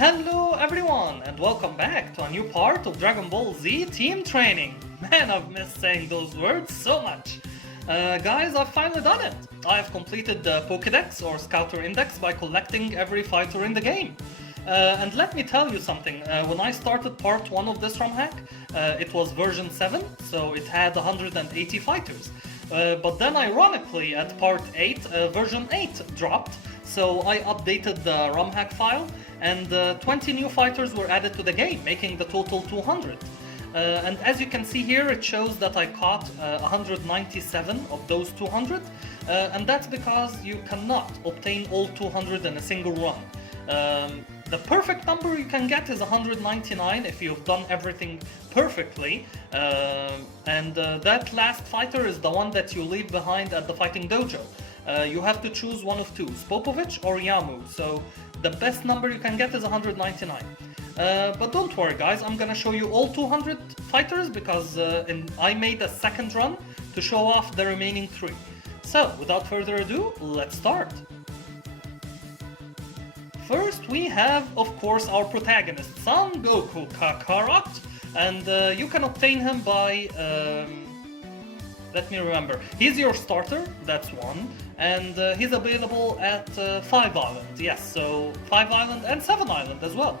Hello everyone and welcome back to a new part of Dragon Ball Z Team Training. Man, I've missed saying those words so much. Guys, I've finally done it. I have completed the Pokédex or Scouter Index by collecting every fighter in the game. And let me tell you something, when I started part 1 of this ROM hack, it was version 7, so it had 180 fighters. But then ironically at part 8, version 8 dropped, so I updated the ROM hack file and 20 new fighters were added to the game, making the total 200. And as you can see here, it shows that I caught 197 of those 200, and that's because you cannot obtain all 200 in a single run. The perfect number you can get is 199 if you've done everything perfectly, and that last fighter is the one that you leave behind at the fighting dojo. You have to choose one of two, Spopovich or Yamu, so the best number you can get is 199. But don't worry guys, I'm gonna show you all 200 fighters because I made a second run to show off the remaining 3. So, without further ado, let's start! First we have, of course, our protagonist, Son Goku Kakarot, and you can obtain him by, let me remember, he's your starter, that's one, and he's available at 5 Island, yes, so 5 Island and 7 Island as well.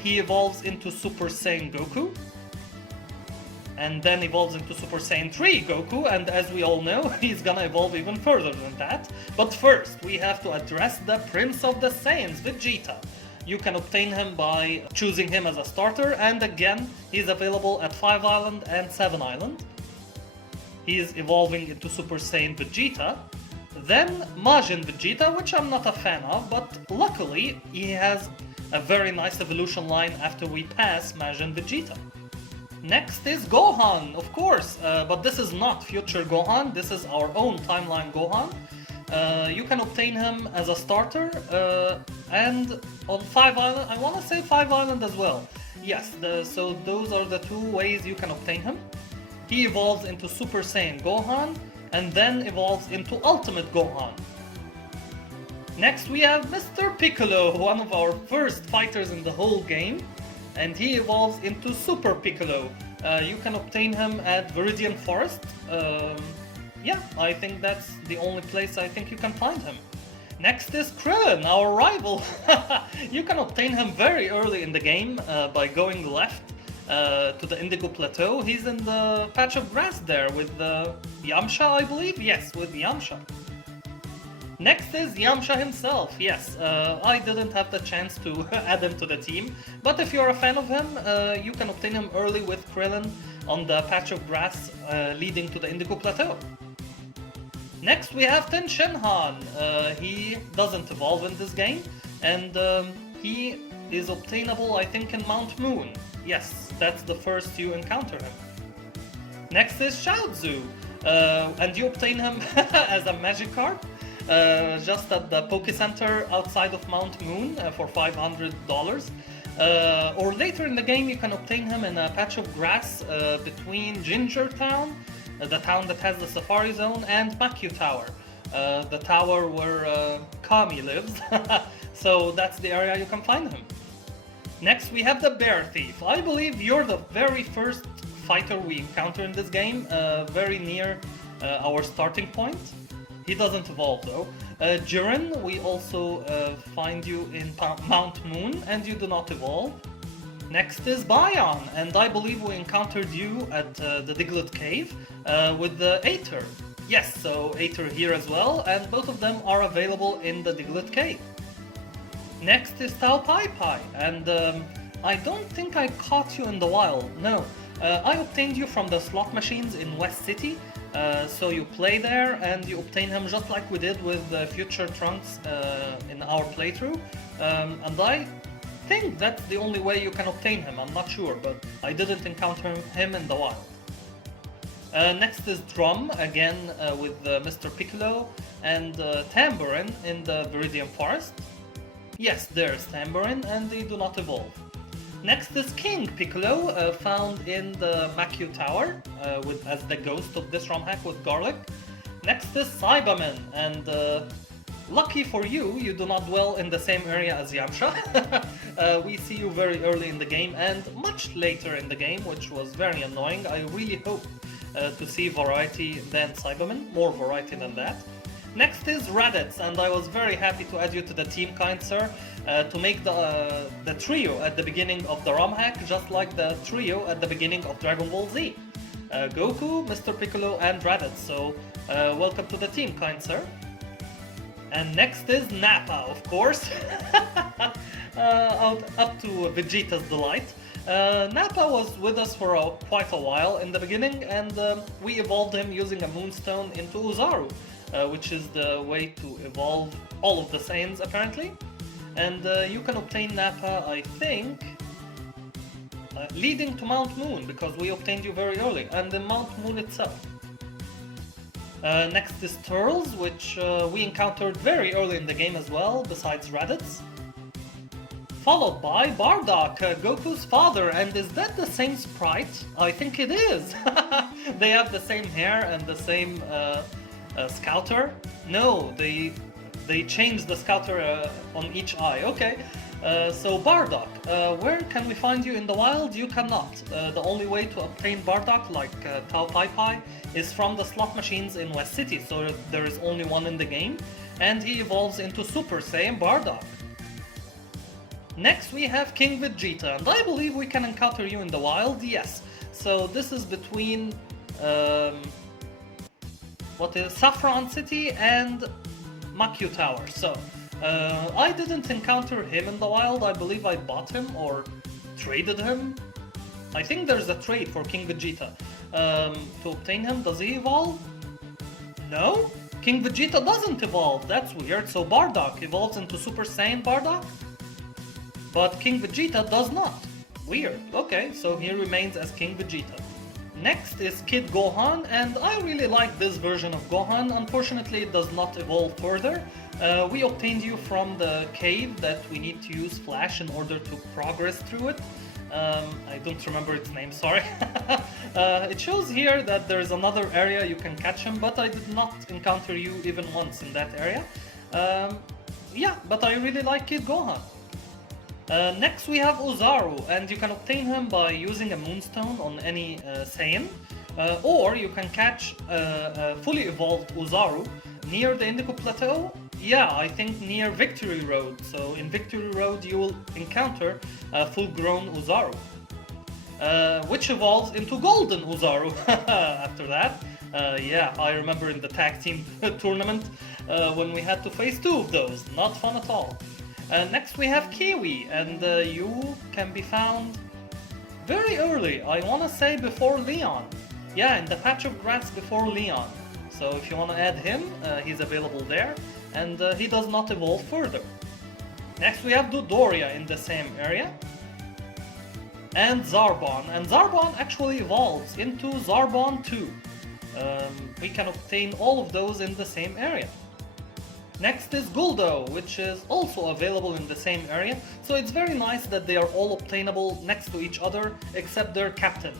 He evolves into Super Saiyan Goku, and then evolves into Super Saiyan 3 Goku, and as we all know, he's gonna evolve even further than that. But first, we have to address the Prince of the Saiyans, Vegeta. You can obtain him by choosing him as a starter, and again, he's available at 5 Island and 7 Island. He is evolving into Super Saiyan Vegeta. Then Majin Vegeta, which I'm not a fan of, but luckily, he has a very nice evolution line after we pass Majin Vegeta. Next is Gohan, of course, but this is not future Gohan, this is our own timeline Gohan. You can obtain him as a starter, and on 5 Island, I want to say 5 Island as well. Yes, so those are the 2 ways you can obtain him. He evolves into Super Saiyan Gohan, and then evolves into Ultimate Gohan. Next we have Mr. Piccolo, one of our first fighters in the whole game. And he evolves into Super Piccolo. You can obtain him at Viridian Forest. Yeah, I think that's the only place I think you can find him. Next is Krillin, our rival. You can obtain him very early in the game by going left to the Indigo Plateau. He's in the patch of grass there with Yamcha, I believe? Yes, with Yamcha. Next is Yamcha himself, yes, I didn't have the chance to add him to the team, but if you're a fan of him, you can obtain him early with Krillin on the patch of grass leading to the Indigo Plateau. Next we have Ten Shinhan. He doesn't evolve in this game, and he is obtainable I think in Mount Moon. Yes, that's the first you encounter him. Next is Chaozu, and you obtain him as a Magikarp. Just at the Poke Center outside of Mount Moon for $500. Or later in the game you can obtain him in a patch of grass between Ginger Town, the town that has the Safari Zone, and Makyu Tower, the tower where Kami lives. So that's the area you can find him. Next we have the Bear Thief. I believe you're the very first fighter we encounter in this game, very near our starting point. He doesn't evolve though. Jiren, we also find you in Mount Moon, and you do not evolve. Next is Bayan, and I believe we encountered you at the Diglett Cave with the Aether. Yes, so Aether here as well, and both of them are available in the Diglett Cave. Next is Tao Pai Pai, and I don't think I caught you in the wild, no. I obtained you from the slot machines in West City. So you play there and you obtain him just like we did with Future Trunks in our playthrough, and I think that's the only way you can obtain him, I'm not sure, but I didn't encounter him in the wild. Next is Drum, again with Mr. Piccolo and Tambourine in the Viridian Forest. Yes, there's Tambourine, and they do not evolve. Next is King Piccolo, found in the Makyu Tower as the ghost of this ROM hack with Garlic. Next is Saibaman, and lucky for you, you do not dwell in the same area as Yamcha. We see you very early in the game and much later in the game, which was very annoying. I really hope to see variety than Cyberman, more variety than that. Next is Raditz, and I was very happy to add you to the team, kind sir, to make the trio at the beginning of the ROM hack, just like the trio at the beginning of Dragon Ball Z. Goku, Mr. Piccolo, and Raditz, so welcome to the team, kind sir. And next is Nappa, of course, up to Vegeta's delight. Nappa was with us for quite a while in the beginning, and we evolved him using a Moonstone into Uzaru, which is the way to evolve all of the Saiyans apparently. And you can obtain Nappa, I think, leading to Mount Moon, because we obtained you very early, and in Mount Moon itself. Next is Turles, which we encountered very early in the game as well, besides Raditz. Followed by Bardock, Goku's father, and is that the same sprite? I think it is! They have the same hair and the same scouter. No, they changed the scouter on each eye, okay. So Bardock, where can we find you in the wild? You cannot. The only way to obtain Bardock, like Tao Pai Pai, is from the slot machines in West City, so there is only one in the game, and he evolves into Super Saiyan Bardock. Next we have King Vegeta, and I believe we can encounter you in the wild, yes. So this is between Saffron City and Makyu Tower. So I didn't encounter him in the wild. I believe I bought him or traded him. I think there's a trade for King Vegeta. To obtain him, does he evolve? No? King Vegeta doesn't evolve. That's weird. So Bardock evolves into Super Saiyan Bardock? But King Vegeta does not. Weird. Okay, so he remains as King Vegeta. Next is Kid Gohan, and I really like this version of Gohan. Unfortunately, it does not evolve further. We obtained you from the cave that we need to use Flash in order to progress through it. I don't remember its name, sorry. It shows here that there is another area you can catch him, but I did not encounter you even once in that area. Yeah, but I really like Kid Gohan. Next we have Uzaru, and you can obtain him by using a Moonstone on any Saiyan, or you can catch a fully evolved Uzaru near the Indigo Plateau. Yeah, I think near Victory Road. So in Victory Road you will encounter a full-grown Uzaru, which evolves into Golden Uzaru after that. Yeah, I remember in the tag team tournament when we had to face two of those. Not fun at all. Next we have Kiwi, and you can be found very early, I wanna say before Leon. Yeah, in the patch of grass before Leon. So if you wanna add him, he's available there, and he does not evolve further. Next we have Dodoria in the same area. And Zarbon, and Zarbon actually evolves into Zarbon 2. We can obtain all of those in the same area. Next is Guldo, which is also available in the same area, so it's very nice that they are all obtainable next to each other, except their captain,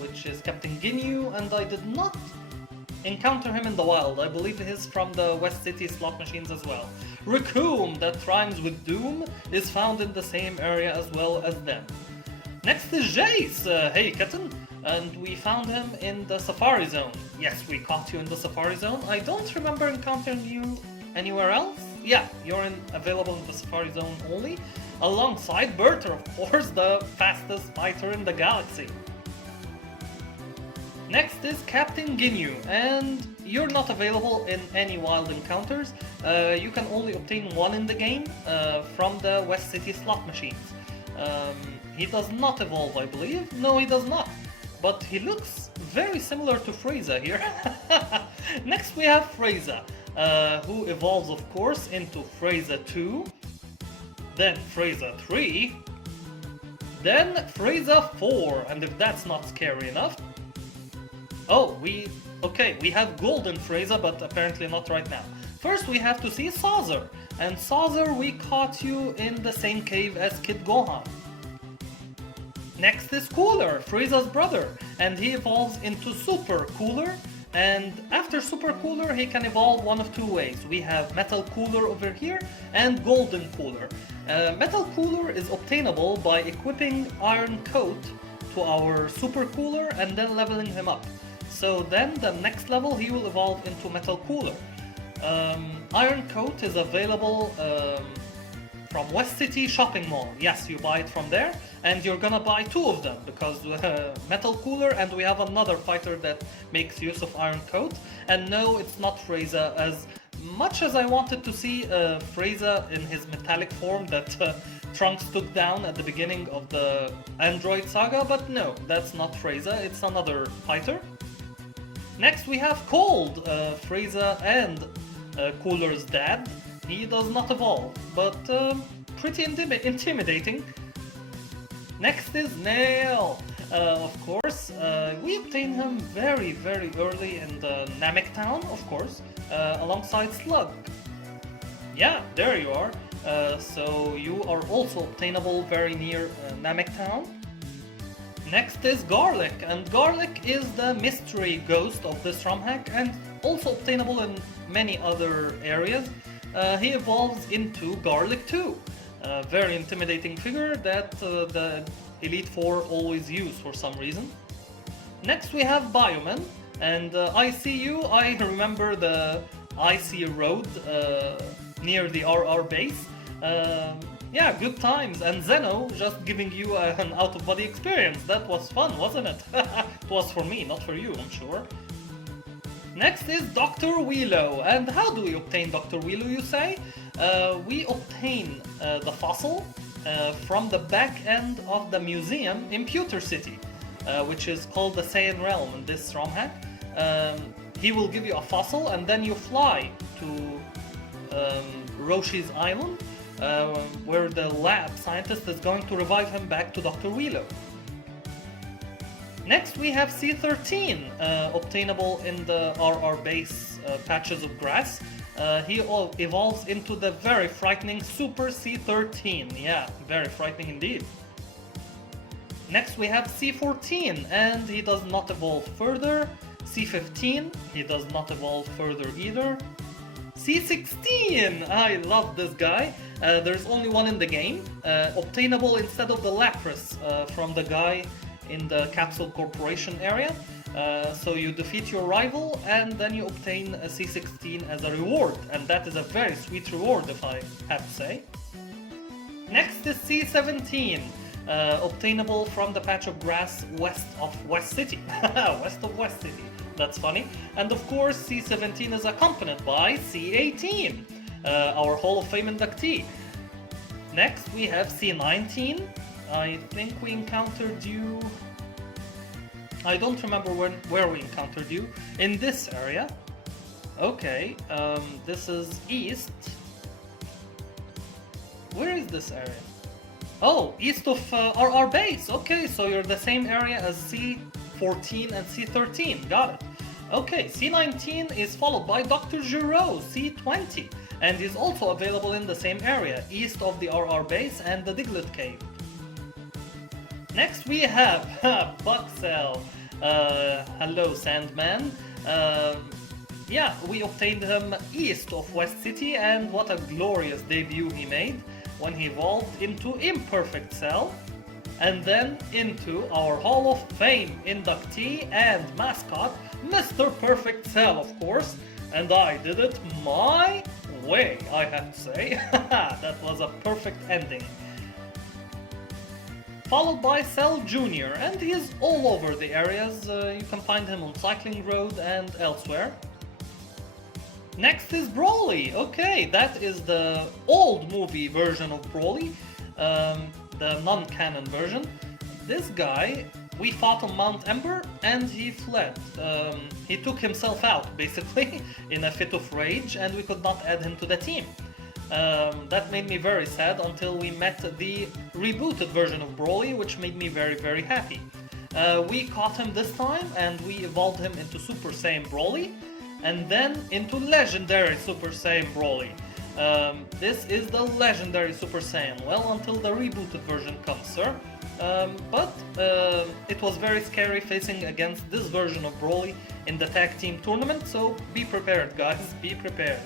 which is Captain Ginyu, and I did not encounter him in the wild. I believe he's from the West City slot machines as well. Raccoon, that rhymes with Doom, is found in the same area as well as them. Next is Jace, hey kitten, and we found him in the Safari Zone. Yes, we caught you in the Safari Zone. I don't remember encountering you anywhere else. Yeah, you're available in the Safari Zone only, alongside Berter, of course, the fastest fighter in the galaxy. Next is Captain Ginyu, and you're not available in any wild encounters. You can only obtain one in the game from the West City slot machines. He does not evolve, I believe. No, he does not. But he looks very similar to Frieza here. Next we have Frieza, who evolves, of course, into Frieza 2, then Frieza 3, then Frieza 4, and if that's not scary enough... Oh, we have Golden Frieza, but apparently not right now. First we have to see Saucer, and Saucer we caught you in the same cave as Kid Gohan. Next is Cooler, Frieza's brother, and he evolves into Super Cooler, And after Super Cooler, he can evolve one of two ways. We have Metal Cooler over here and Golden Cooler. Metal Cooler is obtainable by equipping Iron Coat to our Super Cooler and then leveling him up. So then the next level he will evolve into Metal Cooler. Iron Coat is available from West City Shopping Mall. Yes, you buy it from there, and you're gonna buy two of them because Metal Cooler, and we have another fighter that makes use of Iron Coat. And no, it's not Frieza. As much as I wanted to see Frieza in his metallic form that Trunks took down at the beginning of the Android saga, but no, that's not Frieza, it's another fighter. Next we have Cold, Frieza and Cooler's dad. He does not evolve, but pretty intimidating. Next is Nail. Of course, we obtained him very early in the Namek town, of course, alongside Slug. Yeah, there you are. So you are also obtainable very near Namek town. Next is Garlic, and Garlic is the mystery ghost of this ROM hack and also obtainable in many other areas. He evolves into Garlic 2, a very intimidating figure that the Elite Four always use for some reason. Next we have Bioman, and ICU, I remember the IC Road near the RR base. Yeah, good times, and Zeno just giving you an out-of-body experience. That was fun, wasn't it? It was for me, not for you, I'm sure. Next is Dr. Wheelo, and how do we obtain Dr. Wheelo, you say? We obtain the fossil from the back end of the museum in Pewter City, which is called the Saiyan Realm in this ROM hack. He will give you a fossil, and then you fly to Roshi's Island, where the lab scientist is going to revive him back to Dr. Wheelo. Next we have C13, obtainable in the RR base patches of grass. He evolves into the very frightening Super C13. Yeah, very frightening indeed. Next we have C14, and he does not evolve further. C15, he does not evolve further either. C16, I love this guy. There's only one in the game, obtainable instead of the Lapras from the guy in the Capsule Corporation area. So you defeat your rival and then you obtain a C16 as a reward, and that is a very sweet reward if I have to say. Next is C17, obtainable from the patch of grass west of West City. West of West City, that's funny. And of course C17 is accompanied by C18, our Hall of Fame inductee. Next we have C19. I think we encountered you... I don't remember where we encountered you. In this area. Okay, this is east. Where is this area? Oh, east of our base. Okay, so you're the same area as C14 and C13. Got it. Okay, C19 is followed by Dr. Giro, C20, and is also available in the same area, east of the RR base and the Diglett Cave. Next we have Buxel. Hello, Sandman. Yeah, we obtained him east of West City, and what a glorious debut he made when he evolved into Imperfect Cell, and then into our Hall of Fame inductee and mascot, Mr. Perfect Cell, of course, and I did it my way, I have to say. That was a perfect ending. Followed by Cell Jr., and he is all over the areas. You can find him on Cycling Road and elsewhere. Next is Broly. Okay, that is the old movie version of Broly, the non-canon version. This guy, we fought on Mount Ember and he fled. He took himself out, basically, in a fit of rage, and we could not add him to the team. That made me very sad until we met the rebooted version of Broly, which made me very happy. We caught him this time and we evolved him into Super Saiyan Broly, and then into Legendary Super Saiyan Broly. This is the Legendary Super Saiyan, well, until the rebooted version comes, sir. But it was very scary facing against this version of Broly in the tag team tournament, so be prepared guys, be prepared.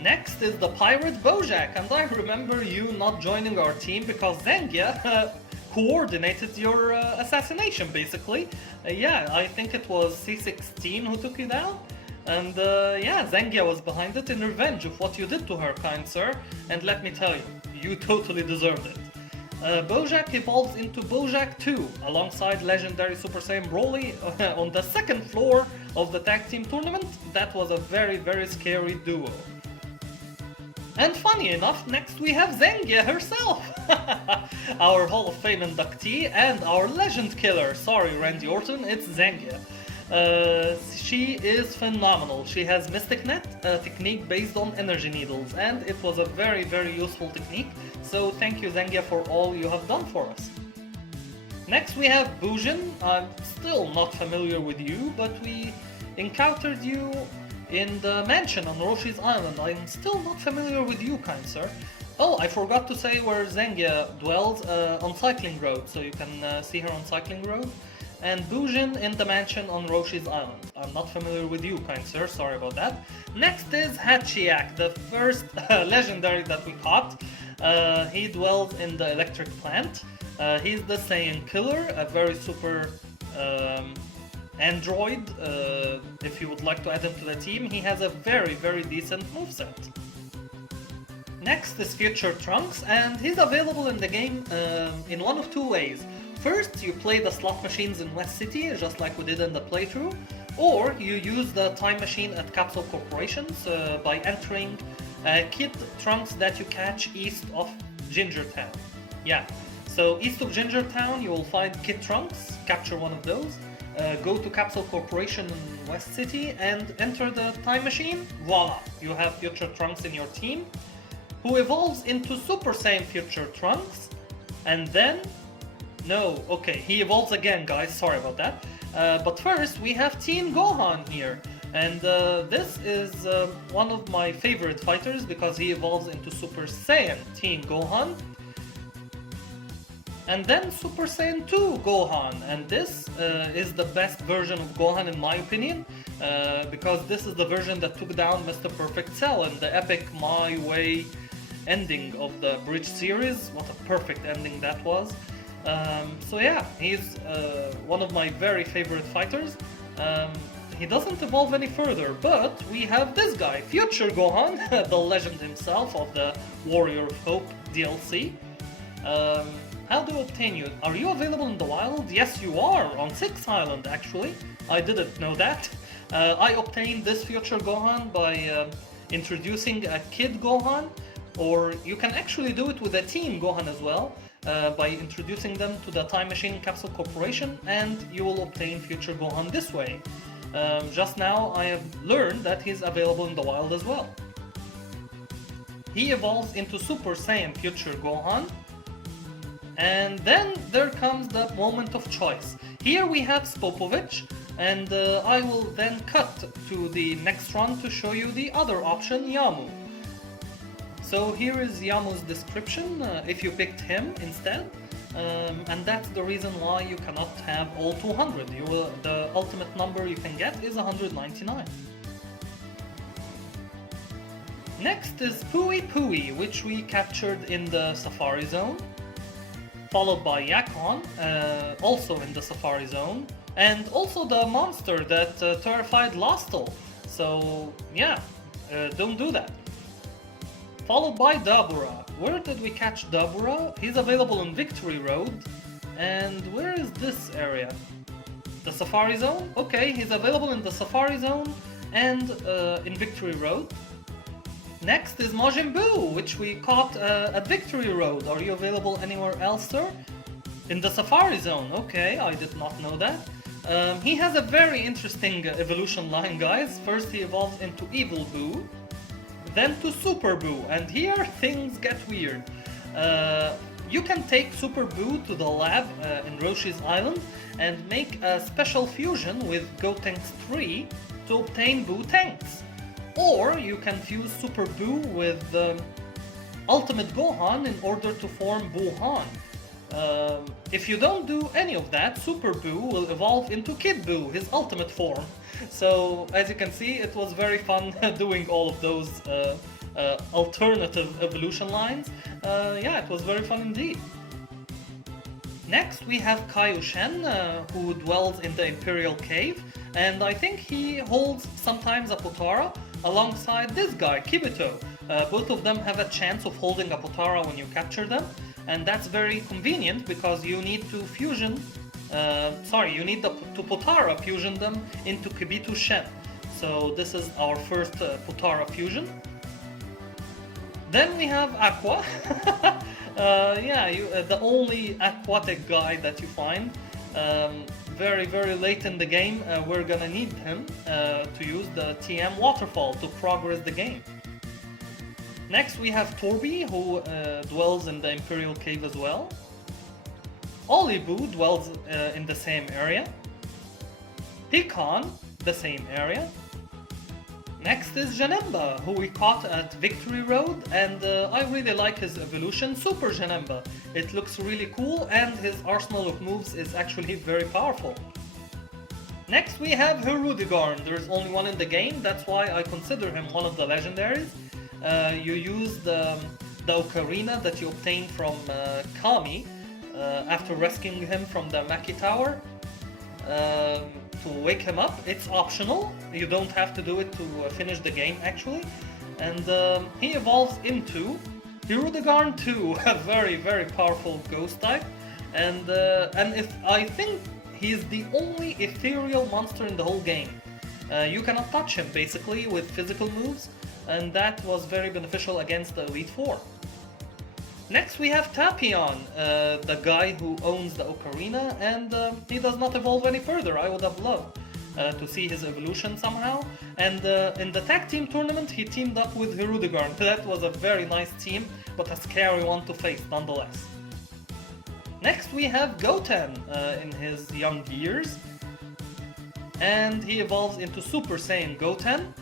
Next is the Pirate Bojack, and I remember you not joining our team because Zangia coordinated your assassination basically. Yeah, I think it was C16 who took you down. And yeah, Zangia was behind it in revenge of what you did to her, kind sir. And let me tell you, you totally deserved it. Bojack evolves into Bojack 2 alongside legendary Super Saiyan Broly on the second floor of the tag team tournament. That was a very, very scary duo. And funny enough, next we have Zangia herself! Our Hall of Fame inductee and our legend killer. Sorry Randy Orton, it's Zangia. She is phenomenal. She has Mystic Net, a technique based on energy needles, and it was a very, very useful technique. So thank you Zangia for all you have done for us. Next we have Bujin. I'm still not familiar with you, but we encountered you in the mansion on Roshi's Island. I'm still not familiar with you, kind sir. Oh, I forgot to say where Zangia dwells, on Cycling Road, so you can see her on Cycling Road. And Bujin in the mansion on Roshi's Island. I'm not familiar with you, kind sir, sorry about that. Next is Hachiyak, the first legendary that we caught. He dwells in the electric plant. He's the Saiyan killer, a very super android. If you would like to add him to the team, he has a very, very decent moveset. Next is Future Trunks, and he's available in the game in one of two ways. First, you play the slot machines in West City, just like we did in the playthrough, or you use the time machine at Capsule Corporations by entering Kid Trunks that you catch east of Gingertown. Yeah, so east of Gingertown you will find Kid Trunks, capture one of those, go to Capsule Corporation in West City and enter the time machine. Voila, you have Future Trunks in your team, who evolves into Super Saiyan Future Trunks, and then... No, okay, he evolves again guys, sorry about that. But first we have Teen Gohan here, and this is one of my favorite fighters because he evolves into Super Saiyan Teen Gohan. And then Super Saiyan 2 Gohan, and this is the best version of Gohan in my opinion, because this is the version that took down Mr. Perfect Cell in the epic My Way ending of the Bridge series. What a perfect ending that was. So yeah, he's one of my very favorite fighters. He doesn't evolve any further, but we have this guy, Future Gohan, the legend himself of the Warrior of Hope DLC. How do I obtain you? Are you available in the wild? Yes, you are, on 6th Island actually. I didn't know that. I obtained this Future Gohan by introducing a Kid Gohan, or you can actually do it with a Teen Gohan as well. By introducing them to the Time Machine Capsule Corporation, and you will obtain Future Gohan this way. Just now I have learned that he's available in the wild as well. He evolves into Super Saiyan Future Gohan, and then there comes the moment of choice. Here we have Spopovich, and I will then cut to the next run to show you the other option, Yamu. So here is Yamu's description, if you picked him instead, and that's the reason why you cannot have all 200. The ultimate number you can get is 199. Next is Pui Pui, which we captured in the Safari Zone, followed by Yakon, also in the Safari Zone, and also the monster that terrified Lostel. So yeah, don't do that. Followed by Dabura. Where did we catch Dabura? He's available in Victory Road. And where is this area? The Safari Zone? Okay, he's available in the Safari Zone and in Victory Road. Next is Majin Buu, which we caught at Victory Road. Are you available anywhere else, sir? In the Safari Zone. Okay, I did not know that. He has a very interesting evolution line, guys. First he evolves into Evil Buu, then to Super Buu, and here things get weird. You can take Super Buu to the lab in Roshi's Island and make a special fusion with Gotenks 3 to obtain Buu Tanks. Or you can fuse Super Buu with Ultimate Gohan in order to form Buuhan. If you don't do any of that, Super Buu will evolve into Kid Buu, his ultimate form. So, as you can see, it was very fun doing all of those alternative evolution lines. Yeah, it was very fun indeed. Next, we have Kaioshen, who dwells in the Imperial Cave, and I think he holds sometimes a Potara alongside this guy, Kibito. Both of them have a chance of holding a Potara when you capture them, and that's very convenient because you need to fusion, to Potara fusion them into Kibito Shen. So this is our first Potara fusion. Then we have Aqua. The only aquatic guy that you find. Very, very late in the game, we're gonna need him to use the TM Waterfall to progress the game. Next we have Torby, who dwells in the Imperial Cave as well. Olibu dwells in the same area. Hikan, the same area. Next is Janemba, who we caught at Victory Road, and I really like his evolution, Super Janemba. It looks really cool, and his arsenal of moves is actually very powerful. Next we have Hirudegarn. There is only one in the game, that's why I consider him one of the legendaries. You use the ocarina that you obtained from Kami after rescuing him from the Maki Tower. To wake him up. It's optional, you don't have to do it to finish the game actually. And he evolves into Hirudegarn 2, a very, very powerful ghost type. And if I think he's the only ethereal monster in the whole game. You cannot touch him basically with physical moves, and that was very beneficial against the Elite Four. Next we have Tapion, the guy who owns the ocarina, and he does not evolve any further. I would have loved to see his evolution somehow. And in the tag team tournament he teamed up with Hirudegarn. That was a very nice team, but a scary one to face nonetheless. Next we have Goten in his young years, and he evolves into Super Saiyan Goten.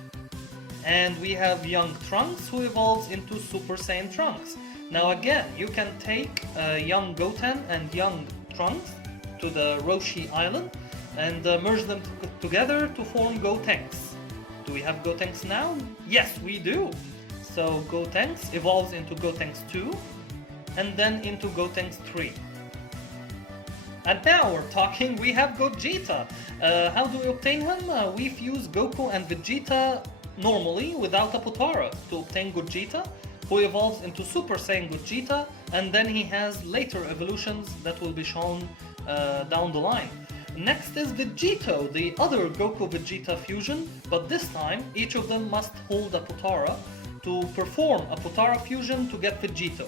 And we have young Trunks, who evolves into Super Saiyan Trunks. Now again, you can take young Goten and young Trunks to the Roshi Island and merge them together to form Gotenks. Do we have Gotenks now? Yes, we do! So Gotenks evolves into Gotenks 2 and then into Gotenks 3. And now we're talking, we have Gogeta. How do we obtain him? We fuse Goku and Vegeta normally without a Potara to obtain Gogeta, who evolves into Super Saiyan Gogeta, and then he has later evolutions that will be shown down the line. Next is Vegito, the other Goku-Vegeta fusion, but this time each of them must hold a Potara to perform a Potara fusion to get Vegito.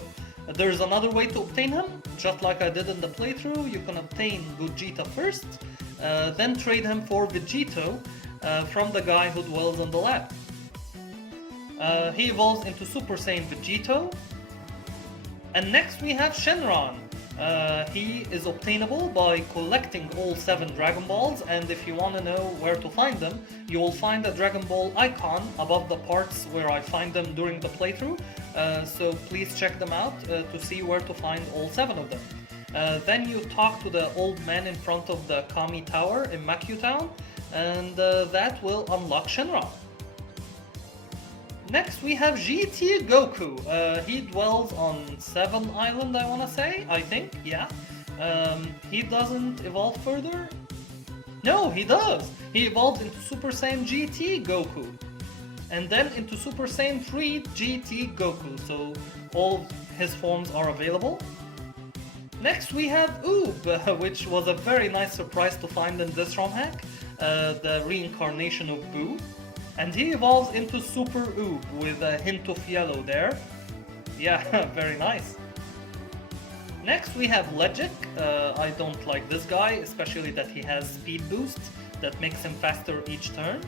There's another way to obtain him, just like I did in the playthrough. You can obtain Gogeta first, then trade him for Vegito from the guy who dwells in the lab. He evolves into Super Saiyan Vegito. And next we have Shenron. He is obtainable by collecting all 7 Dragon Balls, and if you want to know where to find them, you will find a Dragon Ball icon above the parts where I find them during the playthrough, so please check them out to see where to find all 7 of them. Then you talk to the old man in front of the Kami Tower in Makyu Town, and that will unlock Shenron. Next we have GT Goku. He dwells on 7 Island, I wanna say, I think, yeah. He doesn't evolve further? No, he does! He evolves into Super Saiyan GT Goku. And then into Super Saiyan 3 GT Goku, so all his forms are available. Next we have Oob, which was a very nice surprise to find in this ROM hack, the reincarnation of Buu. And he evolves into Super Oob with a hint of yellow there. Yeah, very nice. Next we have Legic. I don't like this guy, especially that he has speed boost that makes him faster each turn.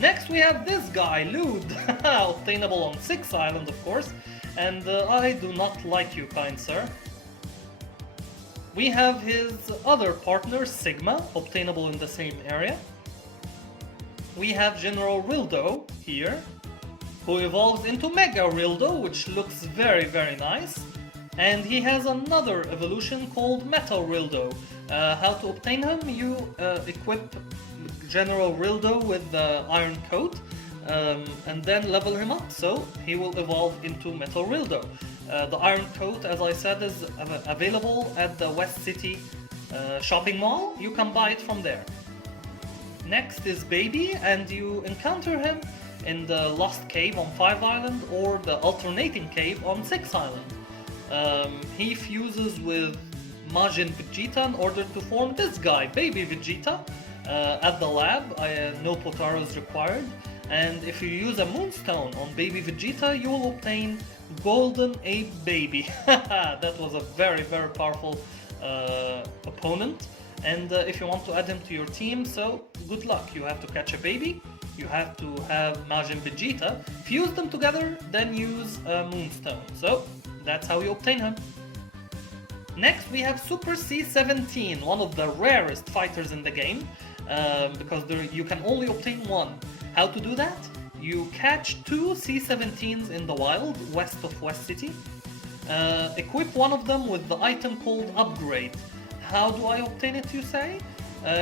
Next we have this guy, Lude, obtainable on 6 Island of course, and I do not like you, kind sir. We have his other partner, Sigma, obtainable in the same area. We have General Rildo here, who evolves into Mega Rildo, which looks very, very nice. And he has another evolution called Metal Rildo. How to obtain him? You equip General Rildo with the Iron Coat, and then level him up, so he will evolve into Metal Rildo. The Iron Coat, as I said, is available at the West City shopping mall. You can buy it from there. Next is Baby, and you encounter him in the Lost Cave on 5 Island or the Alternating Cave on 6 Island. He fuses with Majin Vegeta in order to form this guy, Baby Vegeta. At the lab, no Potaro is required, and if you use a Moonstone on Baby Vegeta, you will obtain Golden Ape Baby. That was a very, very powerful opponent, and if you want to add him to your team, so good luck. You have to catch a baby, you have to have Majin Vegeta, fuse them together, then use a Moonstone. So that's how you obtain him. Next we have Super C17, one of the rarest fighters in the game, because you can only obtain one. How to do that? You catch 2 C17s in the wild, west of West City. Equip one of them with the item called Upgrade. How do I obtain it, you say?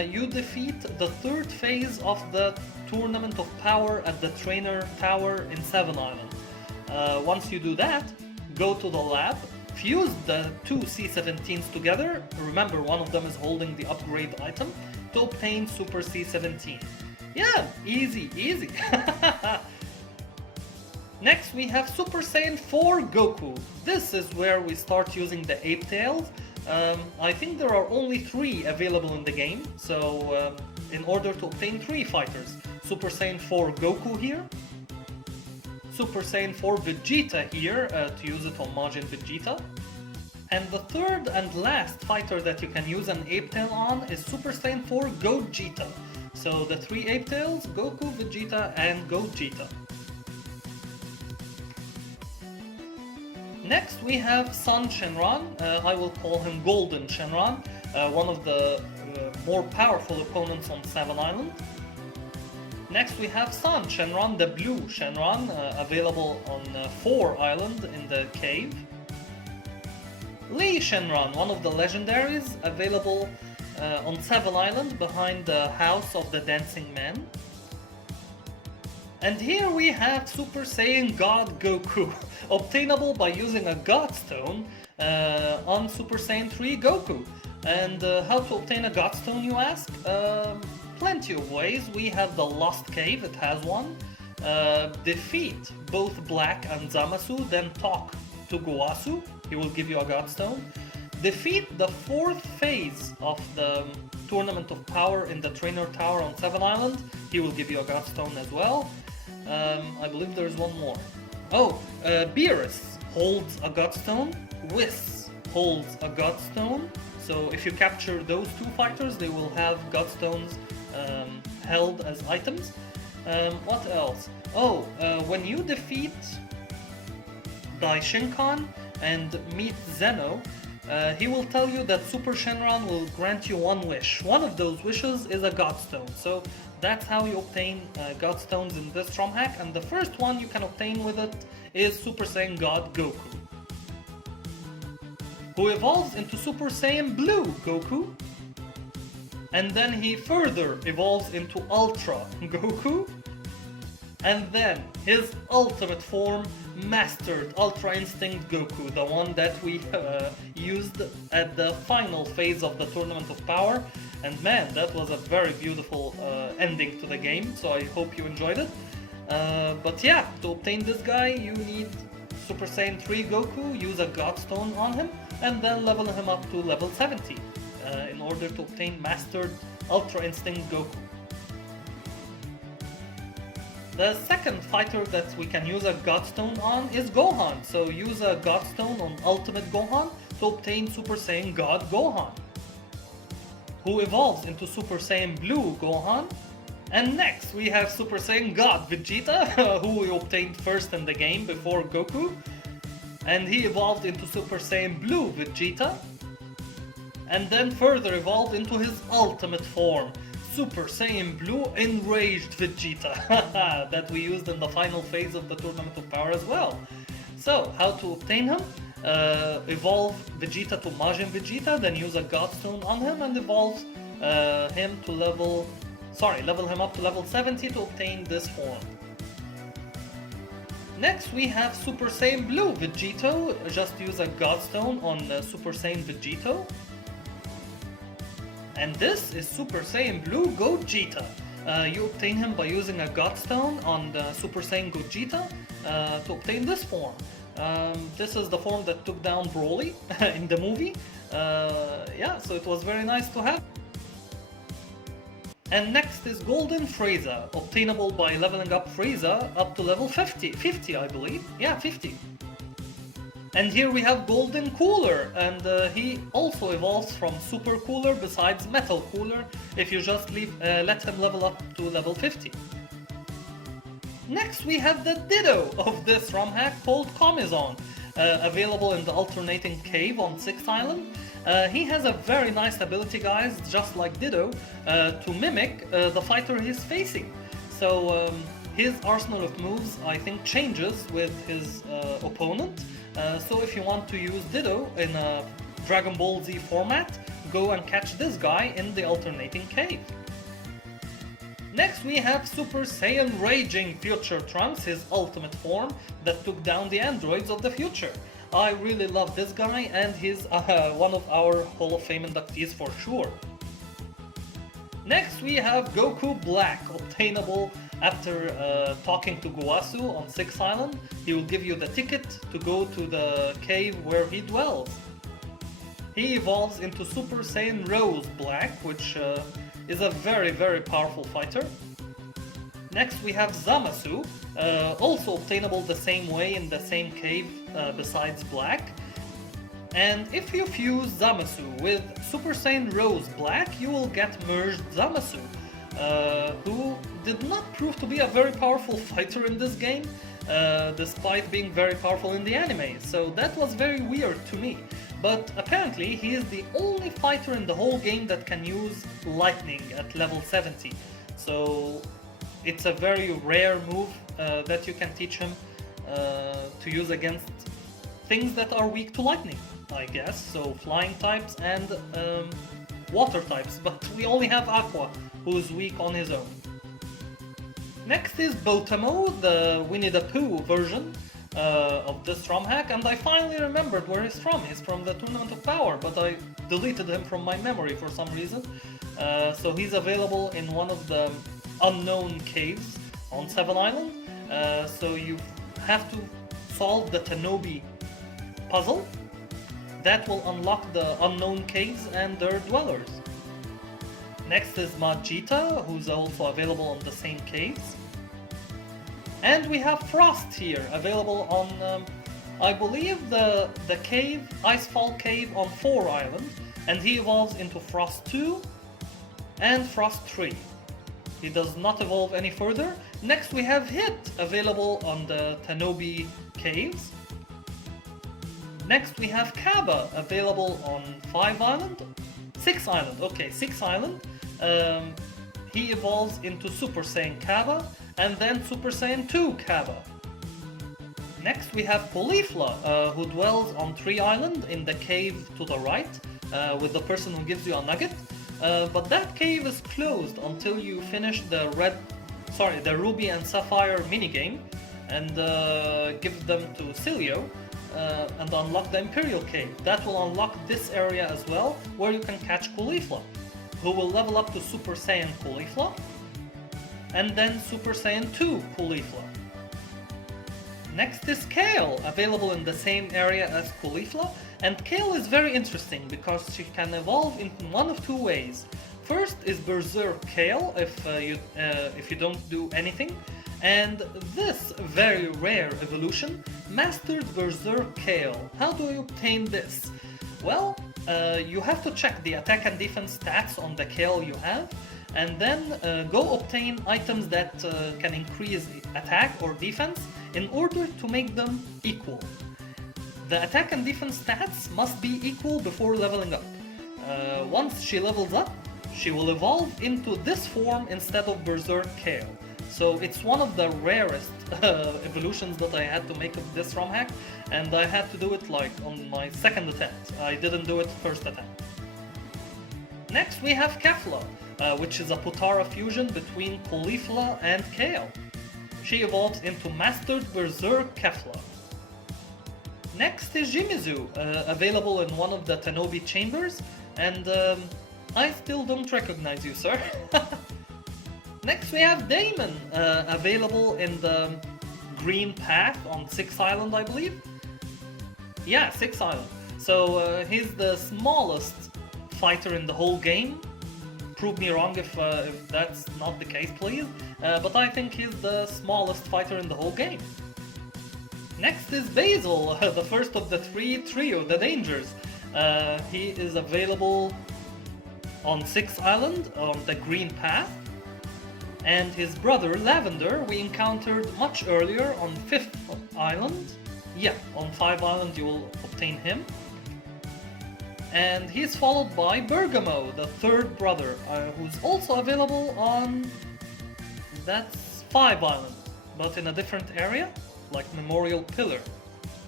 You defeat the 3rd phase of the Tournament of Power at the Trainer Tower in 7 Island. Once you do that, go to the lab, fuse the 2 C17s together. Remember, one of them is holding the upgrade item to obtain Super C17. Yeah, easy, easy. Next we have Super Saiyan 4 Goku. This is where we start using the Ape Tails. I think there are only 3 available in the game, so in order to obtain 3 fighters, Super Saiyan 4 Goku here, Super Saiyan 4 Vegeta here to use it on Majin Vegeta, and the 3rd and last fighter that you can use an Ape Tail on is Super Saiyan 4 Gogeta. So the 3 Ape Tails, Goku, Vegeta, and Gogeta. Next we have Sun Shenron. I will call him Golden Shenron, one of the more powerful opponents on 7 Island. Next we have Sun Shenron, the blue Shenron, available on 4 Island in the cave. Lee Shenron, one of the Legendaries, available on 7 Island behind the House of the Dancing Men. And here we have Super Saiyan God Goku, obtainable by using a God Stone on Super Saiyan 3 Goku. And how to obtain a God Stone, you ask? Plenty of ways. We have the Lost Cave, it has one. Defeat both Black and Zamasu, then talk to Goasu, he will give you a God Stone. Defeat the 4th phase of the Tournament of Power in the Trainer Tower on 7 Island, he will give you a God Stone as well. I believe there's one more. Oh, Beerus holds a God Stone, Whis holds a God Stone, so if you capture those 2 fighters, they will have God Stones held as items. What else? Oh, when you defeat Daishinkan and meet Zeno, he will tell you that Super Shenron will grant you 1 wish. One of those wishes is a God Stone, so that's how you obtain God Stones in this ROM hack, and the first one you can obtain with it is Super Saiyan God Goku, who evolves into Super Saiyan Blue Goku, and then he further evolves into Ultra Goku, and then his ultimate form, Mastered Ultra Instinct Goku, the one that we used at the final phase of the Tournament of Power. And man, that was a very beautiful ending to the game, so I hope you enjoyed it. But yeah, to obtain this guy, you need Super Saiyan 3 Goku, use a God Stone on him, and then level him up to level 70 in order to obtain Mastered Ultra Instinct Goku. The second fighter that we can use a God Stone on is Gohan, so use a God Stone on Ultimate Gohan to obtain Super Saiyan God Gohan, who evolves into Super Saiyan Blue Gohan. And next we have Super Saiyan God Vegeta, who we obtained first in the game before Goku, and he evolved into Super Saiyan Blue Vegeta, and then further evolved into his ultimate form, Super Saiyan Blue Enraged Vegeta, that we used in the final phase of the Tournament of Power as well. So, how to obtain him? evolve Vegeta to Majin Vegeta, then use a Godstone on him and evolve him to level him up to level 70 to obtain this form. Next we have Super Saiyan Blue Vegito. Just use a Godstone on Super Saiyan Vegito. And this is Super Saiyan Blue Gogeta. You obtain him by using a Godstone on the Super Saiyan Gogeta to obtain this form. This is the form that took down Broly in the movie. Yeah, so it was very nice to have. And next is Golden Frieza, obtainable by leveling up Frieza up to level 50 I believe. Yeah, 50. And here we have Golden Cooler, and he also evolves from Super Cooler besides Metal Cooler if you just let him level up to level 50. Next we have the Ditto of this ROM hack called Comizon, available in the alternating cave on 6th Island. He has a very nice ability, guys, just like Ditto, to mimic the fighter he's facing. So his arsenal of moves, I think, changes with his opponent. So if you want to use Ditto in a Dragon Ball Z format, go and catch this guy in the alternating cave. Next we have Super Saiyan Raging Future Trunks, his ultimate form that took down the androids of the future. I really love this guy, and he's one of our Hall of Fame inductees for sure. Next we have Goku Black, obtainable after talking to Gowasu on 6th Island. He will give you the ticket to go to the cave where he dwells. He evolves into Super Saiyan Rose Black, which is a very, very powerful fighter. Next we have Zamasu, also obtainable the same way in the same cave besides Black. And if you fuse Zamasu with Super Saiyan Rose Black, you will get merged Zamasu, who did not prove to be a very powerful fighter in this game, despite being very powerful in the anime, so that was very weird to me. But apparently he is the only fighter in the whole game that can use lightning at level 70, so it's a very rare move that you can teach him to use against things that are weak to lightning, I guess, so flying types and water types, but we only have Aqua, who's weak on his own. Next is Botamo, the Winnie the Pooh version of this ROM hack, and I finally remembered where he's from. He's from the Tournament of Power, but I deleted him from my memory for some reason. So he's available in one of the unknown caves on 7 Island. So you have to solve the Tanobi puzzle. That will unlock the unknown caves and their dwellers. Next is Majita, who's also available on the same caves. And we have Frost here, available on, I believe, the cave, Icefall Cave on 4 Island, and he evolves into Frost 2 and Frost 3. He does not evolve any further. Next we have Hit, available on the Tanobi caves. Next we have Kaba, available on 5 Island? 6 Island, okay, 6 Island. He evolves into Super Saiyan Kaba, and then Super Saiyan 2 Kaba. Next we have Caulifla, who dwells on 3 Island in the cave to the right, with the person who gives you a nugget. But that cave is closed until you finish the Ruby and Sapphire minigame and give them to Cilio and unlock the Imperial Cave. That will unlock this area as well, where you can catch Caulifla, who will level up to Super Saiyan Caulifla, and then Super Saiyan 2 Caulifla. Next is Kale, available in the same area as Caulifla, and Kale is very interesting because she can evolve in one of 2 ways. First is Berserk Kale, if you don't do anything, and this very rare evolution, Mastered Berserk Kale. How do you obtain this? Well, you have to check the attack and defense stats on the Kale you have, and then go obtain items that can increase attack or defense in order to make them equal. The attack and defense stats must be equal before leveling up. Once she levels up, she will evolve into this form instead of Berserk Kale. So it's one of the rarest evolutions that I had to make of this ROM hack, and I had to do it like on my second attempt. I didn't do it first attempt. Next we have Kefla, which is a Potara fusion between Caulifla and Kale. She evolves into Mastered Berserk Kefla. Next is Shimizu, available in one of the Tanobi chambers, and I still don't recognize you, sir. Next we have Damon, available in the Green Path on 6th Island, I believe. Yeah, 6th Island. So he's the smallest fighter in the whole game. Prove me wrong if that's not the case, please. But I think he's the smallest fighter in the whole game. Next is Basil, the first of the trio, the Dangers. He is available on 6th Island on the Green Path. And his brother Lavender we encountered much earlier on 5th Island. Yeah, on 5th Island you will obtain him. And he's followed by Bergamo, the third brother, who's also available on... that's 5th Island, but in a different area, like Memorial Pillar.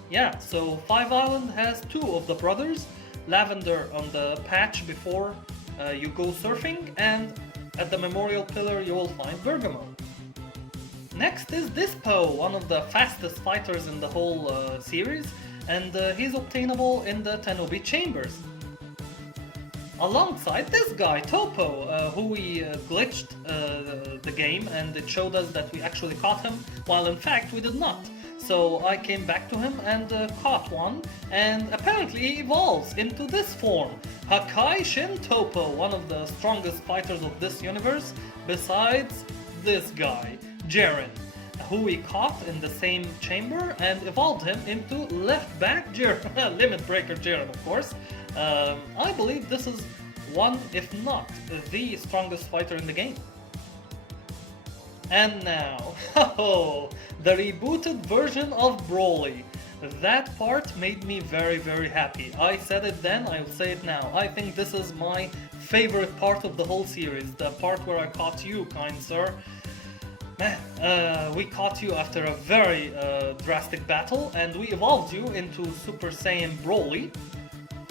Yeah, so 5th Island has two of the brothers, Lavender on the patch before you go surfing, and at the Memorial Pillar you will find Bergamo. Next is Dispo, one of the fastest fighters in the whole series, and he's obtainable in the Tanobi chambers. Alongside this guy, Topo, who we glitched the game, and it showed us that we actually caught him, while in fact we did not. So I came back to him and caught one, and apparently he evolves into this form. Hakai Shin Topo, one of the strongest fighters of this universe, besides this guy, Jaren, who we caught in the same chamber and evolved him into left back Jaren, Limit Breaker Jaren, of course. I believe this is one, if not the strongest fighter in the game. And now, the rebooted version of Broly. That part made me very, very happy. I said it then, I'll say it now. I think this is my favorite part of the whole series, the part where I caught you, kind sir. Man, we caught you after a very drastic battle, and we evolved you into Super Saiyan Broly.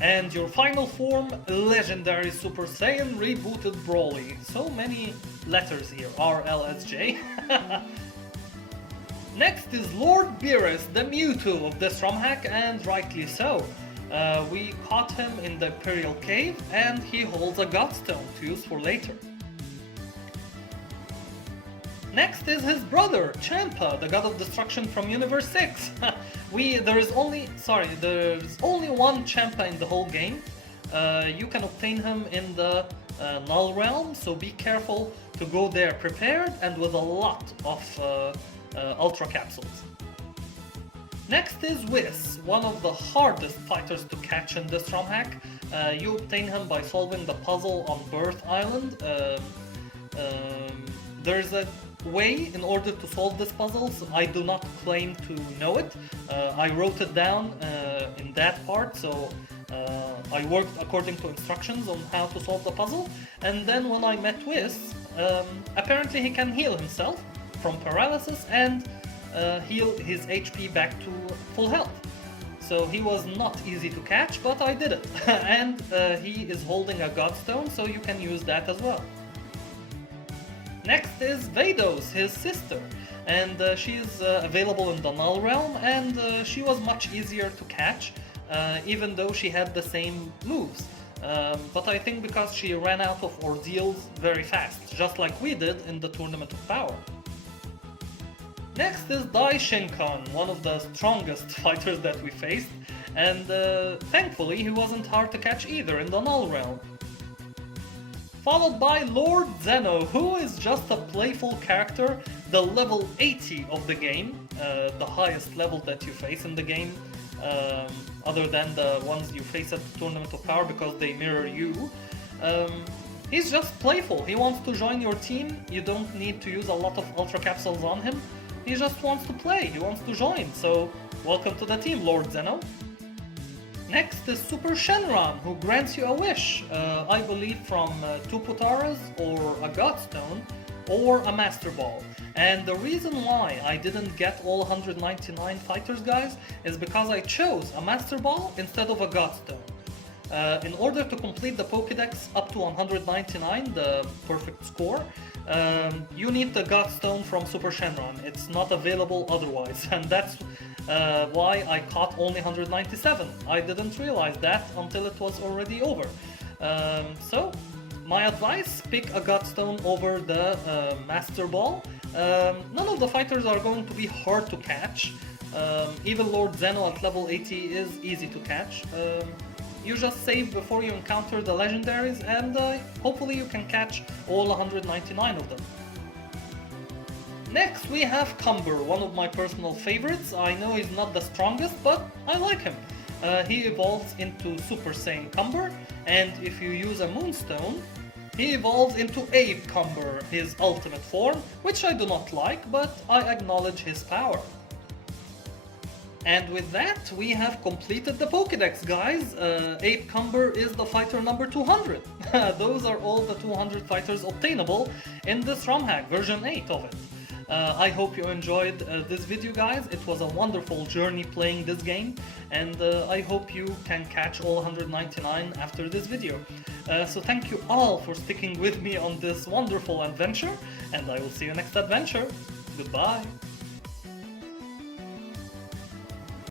And your final form, Legendary Super Saiyan Rebooted Broly. So many letters here, RLSJ. Next is Lord Beerus, the Mewtwo of this ROM hack, and rightly so. We caught him in the Imperial Cave, and he holds a Godstone to use for later. Next is his brother, Champa, the God of Destruction from Universe 6. There's only one Champa in the whole game. You can obtain him in the Null Realm, so be careful to go there prepared and with a lot of Ultra Capsules. Next is Whis, one of the hardest fighters to catch in this ROM hack. You obtain him by solving the puzzle on Birth Island. There's a way in order to solve this puzzle, so I do not claim to know it. I wrote it down in that part, so I worked according to instructions on how to solve the puzzle. And then when I met Whis, apparently he can heal himself from paralysis and heal his HP back to full health. So he was not easy to catch, but I did it. And he is holding a Godstone, so you can use that as well. Next is Vados, his sister, and she is available in the Null Realm, and she was much easier to catch, even though she had the same moves. But I think because she ran out of ordeals very fast, just like we did in the Tournament of Power. Next is Dai Shinkan, one of the strongest fighters that we faced, and thankfully he wasn't hard to catch either in the Null Realm. Followed by Lord Zeno, who is just a playful character, the level 80 of the game, the highest level that you face in the game, other than the ones you face at the Tournament of Power because they mirror you. He's just playful, he wants to join your team, you don't need to use a lot of Ultra Capsules on him, he just wants to play, he wants to join, so welcome to the team, Lord Zeno. Next is Super Shenron, who grants you a wish, I believe from 2 Potaras, or a Godstone, or a Master Ball. And the reason why I didn't get all 199 fighters, guys, is because I chose a Master Ball instead of a Godstone. In order to complete the Pokédex up to 199, the perfect score, you need the Godstone from Super Shenron. It's not available otherwise, and that's why I caught only 197. I didn't realize that until it was already over. So, my advice, pick a Godstone over the Master Ball. None of the fighters are going to be hard to catch. Even Lord Zeno at level 80 is easy to catch. You just save before you encounter the Legendaries, and hopefully you can catch all 199 of them. Next we have Cumber, one of my personal favorites. I know he's not the strongest, but I like him. He evolves into Super Saiyan Cumber, and if you use a Moonstone, he evolves into Ape Cumber, his ultimate form, which I do not like, but I acknowledge his power. And with that, we have completed the Pokédex, guys. Ape Cumber is the fighter number 200. Those are all the 200 fighters obtainable in this ROM hack, version 8 of it. I hope you enjoyed this video, guys. It was a wonderful journey playing this game, and I hope you can catch all 199 after this video. So thank you all for sticking with me on this wonderful adventure, and I will see you next adventure. Goodbye!